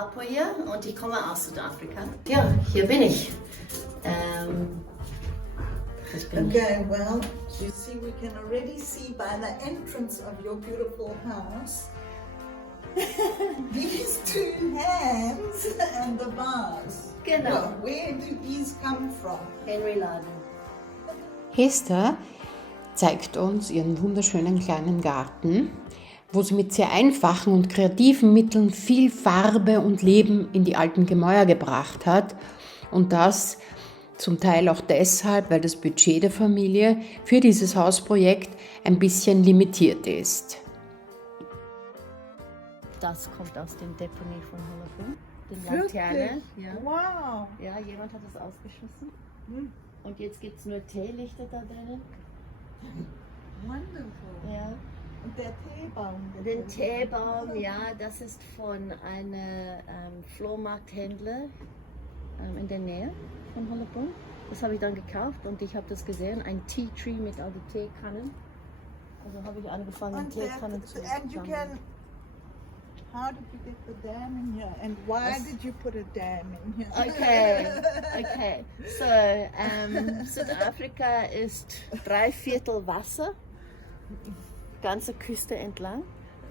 Papua und ich komme aus Südafrika. Ja, hier bin ich. Okay, well, you see, we can already see by the entrance of your beautiful house these two hands and the vase. Genau. Well, where do these come from? Henry Laden. Hester zeigt uns ihren wunderschönen kleinen Garten, wo sie mit sehr einfachen und kreativen Mitteln viel Farbe und Leben in die alten Gemäuer gebracht hat. Und das zum Teil auch deshalb, weil das Budget der Familie für dieses Hausprojekt ein bisschen limitiert ist. Das kommt aus den Deponie von Hollerbrunn, den Wirklich? Laterne. Ja. Wow. Ja, jemand hat das ausgeschossen. Und jetzt gibt es nur Teelichter da drinnen. Wonderful. Ja. Und der Teebaum. Den Teebaum, ja, das ist von einem Flohmarkthändler in der Nähe von Hollerbrunn. Das habe ich dann gekauft und ich habe das gesehen, ein Tea Tree mit all den Teekannen. Also habe ich angefangen, Teekannen zu sammeln. How did you get the dam in here? And why did you put a dam in here? Okay. So, Südafrika ist 3/4 Wasser, ganze Küste entlang.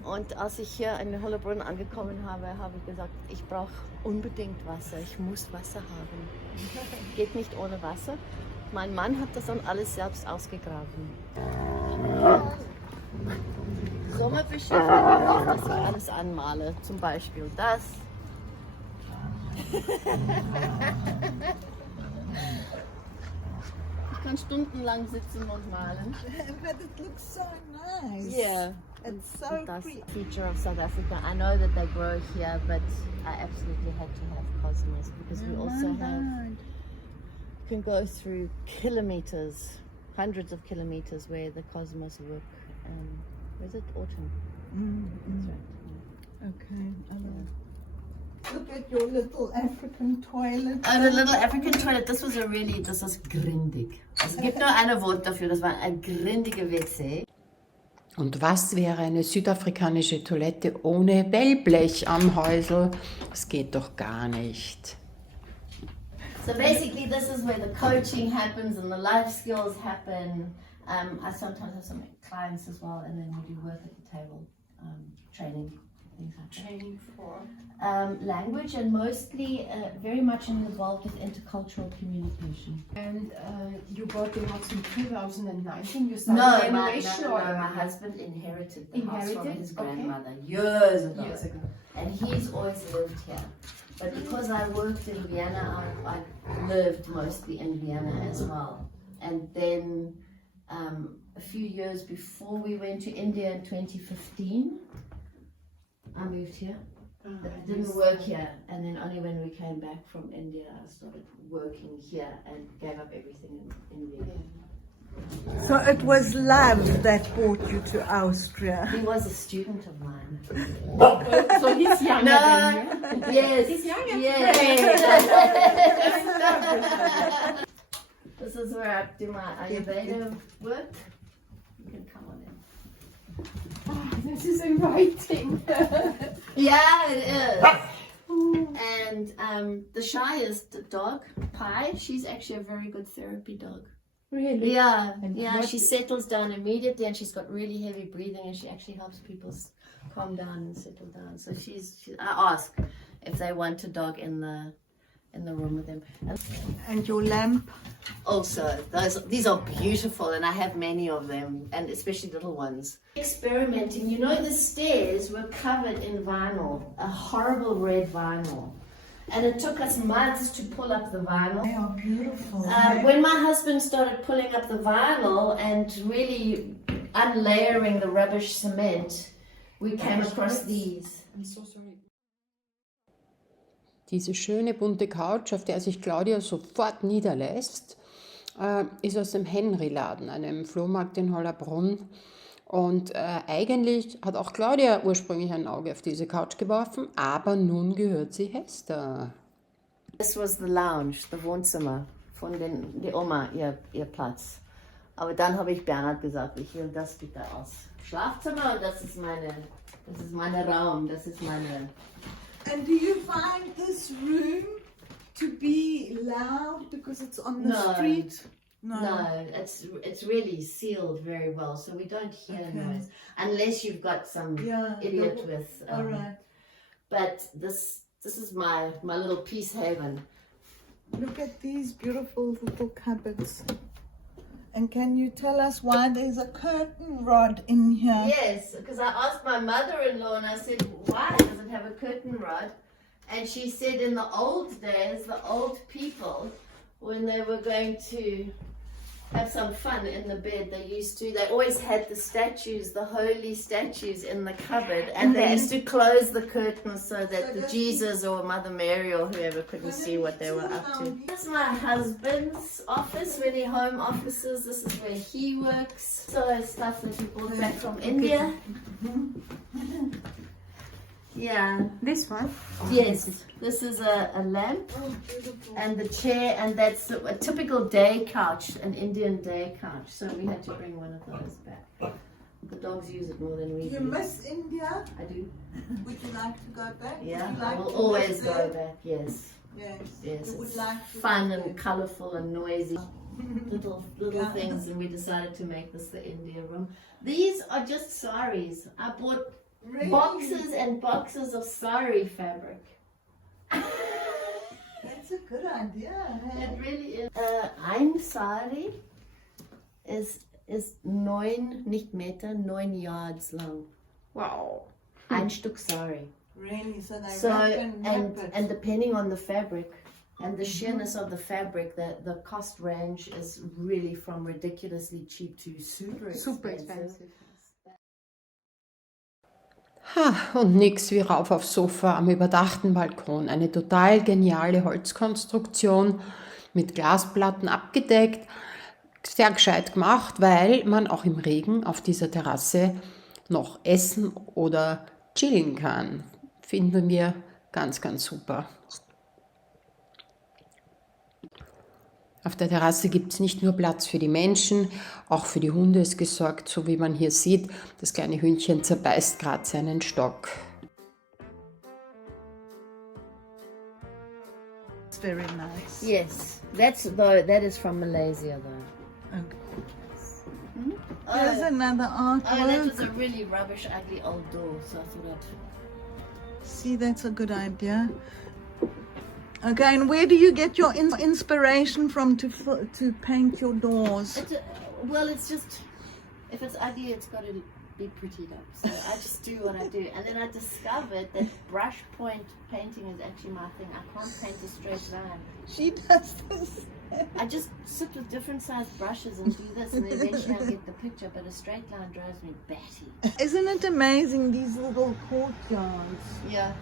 Und als ich hier in Hollerbrunn angekommen habe, habe ich gesagt, ich brauche unbedingt Wasser. Ich muss Wasser haben. Geht nicht ohne Wasser. Mein Mann hat das dann alles selbst ausgegraben. Sommer beschäftigt mich auch, dass ich alles anmale. Zum Beispiel das. Ich kann stundenlang sitzen und malen. But it looks so nice. Yeah. It's so That's pretty. the feature of South Africa. I know that they grow here, but I absolutely had to have cosmos because we also have, you can go through kilometers, hundreds of kilometers where the cosmos work. Where's it? Autumn. That's right. Okay. Look at your little African toilet. Oh, the little African toilet, das ist grindig. Es gibt nur ein Wort dafür, das war ein grindiger WC. Und was wäre eine südafrikanische Toilette ohne Wellblech am Häusl? Das geht doch gar nicht. So basically, this is where the coaching happens and the life skills happen. I sometimes have some clients as well, and then we do work at the table, training, things like that. Training for? Language and mostly very much involved with intercultural communication. And you bought the house in 2019? You No, started my renovation or? husband inherited the house from his Okay. grandmother years ago. Years ago. And he's always lived here. But because I worked in Vienna, I lived mostly in Vienna as well. And then a few years before we went to India in 2015, I moved here. I didn't work here, and then only when we came back from India, I started working here and gave up everything in India. So it was love that brought you to Austria. He was a student of mine. So he's younger than you? Yes. He's younger? Yes. This is where I do my Ayurveda work. You can come on in. Oh, this is inviting. Yeah, it is. And the shyest dog, Pi, she's actually a very good therapy dog. Really? Yeah, And yeah, what- she settles down immediately and she's got really heavy breathing and she actually helps people calm down and settle down. So I ask if they want a dog in the room with them. And your lamp? Also, these are beautiful and I have many of them, and especially little ones. Experimenting, you know, the stairs were covered in vinyl, a horrible red vinyl. And it took us months to pull up the vinyl. They are beautiful. When my husband started pulling up the vinyl and really unlayering the rubbish cement, we came across these. I'm so sorry. Diese schöne bunte Couch, auf der sich Claudia sofort niederlässt, ist aus dem Henry-Laden, einem Flohmarkt in Hollerbrunn. Und eigentlich hat auch Claudia ursprünglich ein Auge auf diese Couch geworfen, aber nun gehört sie Hester. This was the lounge, the Wohnzimmer von der Oma, ihr Platz. Aber dann habe ich Bernhard gesagt, ich will das bitte aus Schlafzimmer und das ist mein Raum, das ist And do you find this room to be loud because it's on the No. street? No, it's really sealed very well, so we don't hear noise unless you've got some idiot with. All right. But this is my little peace haven. Look at these beautiful little cupboards. And can you tell us why there's a curtain rod in here? Yes, because I asked my mother-in-law and I said, why does it have a curtain rod? And she said in the old days, the old people, when they were going to have some fun in the bed, they always had the statues, the holy statues in the cupboard, and they used to close the curtains so that the Jesus or Mother Mary or whoever couldn't see what they were up to. This is my husband's office, when he home offices. This is where he works. So stuff that he brought back from India. Yeah. This one? Yes, this is a lamp and the chair, and that's a typical day couch, an Indian day couch. So we had to bring one of those back. The dogs use it more than we do. You miss India? I do. Would you like to go back? Yeah, Would you I like will to always live go there? back. Yes, Yes. yes. You would It's like to fun go and there. colourful and noisy. Little Yeah. things, and we decided to make this the India room. These are just saris. I bought Really? boxes and boxes of sari fabric. That's a good idea. Hey? It really is. Ein sari is 9, nicht Meter, 9 yards long. Wow. Ein Stück sari. Really? So they So, wrap and wrap it. and depending on the fabric and the sheerness of the fabric, the cost range is really from ridiculously cheap to super expensive. Und nix wie rauf aufs Sofa am überdachten Balkon. Eine total geniale Holzkonstruktion mit Glasplatten abgedeckt. Sehr gescheit gemacht, weil man auch im Regen auf dieser Terrasse noch essen oder chillen kann. Finden wir ganz, ganz super. Auf der Terrasse gibt es nicht nur Platz für die Menschen, auch für die Hunde ist gesorgt, so wie man hier sieht. Das kleine Hündchen zerbeißt gerade seinen Stock. It's very nice. Yes, that is from Malaysia though. Okay. There's another Oh, that was artwork. a really rubbish, ugly old door, so I thought I'd... See, that's a good idea. Okay, and where do you get your inspiration from to paint your doors? It's just, if it's ugly, it's got to be prettied up. So I just do what I do. And then I discovered that brush point painting is actually my thing. I can't paint a straight line. She does this. I just sit with different sized brushes and do this, and then eventually I get the picture, but a straight line drives me batty. Isn't it amazing, these little courtyards? Yeah.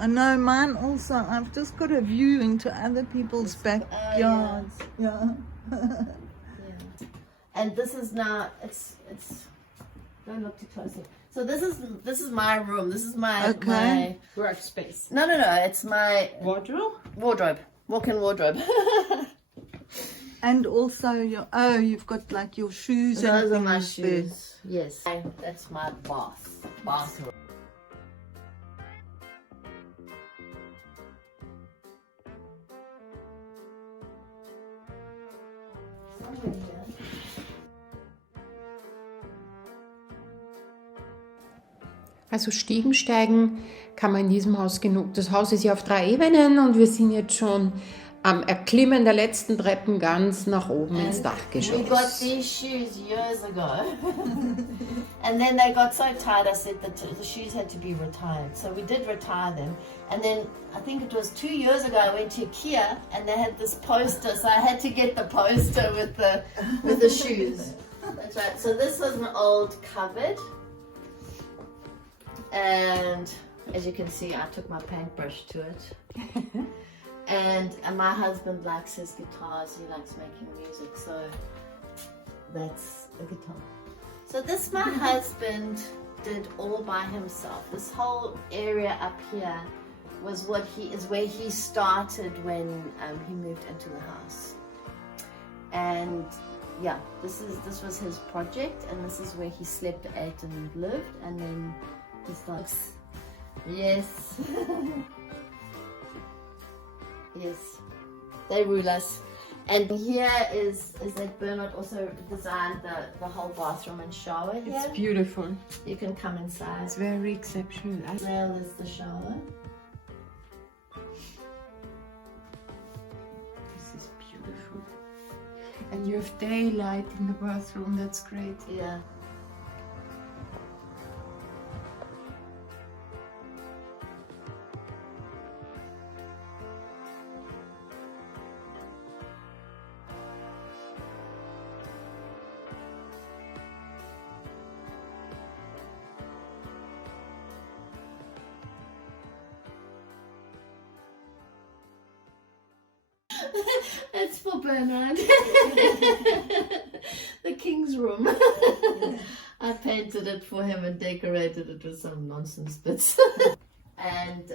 I know, mine also. I've just got a view into other people's backyards. Yeah. Yeah. And this is now, it's don't look too closely. So this is my room. This is my Okay. my Workspace. no, it's my Wardrobe? wardrobe. Walk-in wardrobe. And also you've got like your shoes and Those are my things there. shoes. Yes. That's my bathroom. Also Stiegen steigen kann man in diesem Haus genug. Das Haus ist ja auf 3 Ebenen und wir sind jetzt schon am Erklimmen der letzten Treppen ganz nach oben ins We Dachgeschoss. got these shoes years ago, and then they got so tight. I said that the shoes had to be retired, so we did retire them. And then I think it was 2 years ago I went to IKEA and they had this poster, so I had to get the poster with the shoes. That's right. So this was an old cupboard, and as you can see, I took my paintbrush to it. And my husband likes his guitars, he likes making music, so that's a guitar. So this my husband did all by himself. This whole area up here was where he started when he moved into the house. And yeah, this was his project, and this is where he slept, ate and lived, and then he starts. Yes. Yes. They rule us. And here is that Bernard also designed the whole bathroom and shower here. It's beautiful. You can come inside. It's very exceptional. Rail is the shower. This is beautiful. And you have daylight in the bathroom. That's great. Yeah. It's for Bernard. The king's room. I painted it for him and decorated it with some nonsense bits. And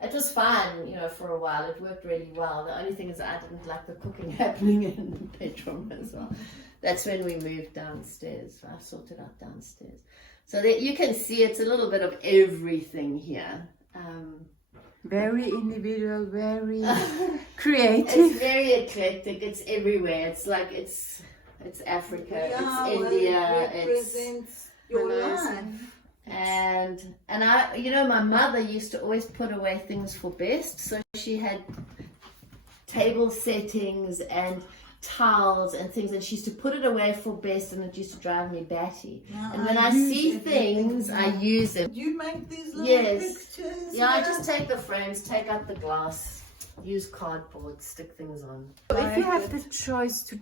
it was fine, you know, for a while. It worked really well. The only thing is I didn't like the cooking happening in the bedroom as well. That's when we moved downstairs. I sorted out downstairs. So that you can see it's a little bit of everything here. Very individual, very creative. It's very eclectic. It's everywhere. It's like it's Africa, it's India, it represents your life. And I, you know, my mother used to always put away things for best. So she had table settings and towels and things, and she used to put it away for best, and it used to drive me batty. And when I see things, I use them. Do you make these little pictures? Yeah, I just take the frames, take out the glass, use cardboard, stick things on. If you have the choice to,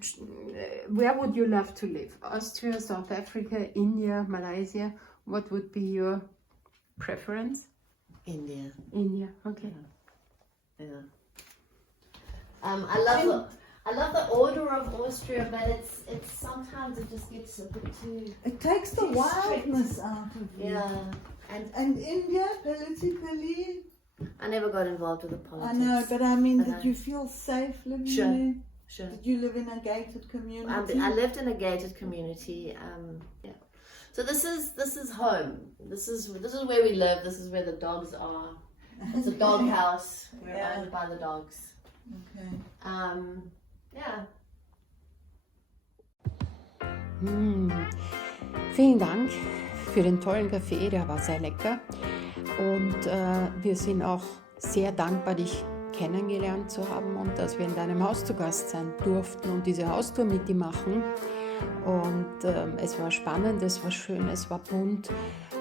where would you love to live? Austria, South Africa, India, Malaysia? What would be your preference? India. India, okay. Yeah. I love the order of Austria, but it's sometimes it just gets a bit too. It takes the wildness out of you. Yeah. And India, politically, I never got involved with the politics. I know, but I mean, But did you feel safe living Sure. there? Sure. Did you live in a gated community? I lived in a gated community. Yeah. So this is home. This is where we live. This is where the dogs are. It's a dog house. We're owned by the dogs. Okay. Yeah. Vielen Dank für den tollen Kaffee, der war sehr lecker. Und wir sind auch sehr dankbar, dich kennengelernt zu haben und dass wir in deinem Haus zu Gast sein durften und diese Haustour mit dir machen. Und es war spannend, es war schön, es war bunt.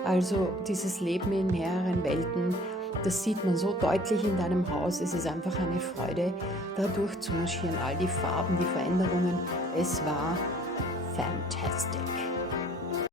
Also dieses Leben in mehreren Welten, das sieht man so deutlich in deinem Haus. Es ist einfach eine Freude, da durchzumarschieren. All die Farben, die Veränderungen. Es war fantastic.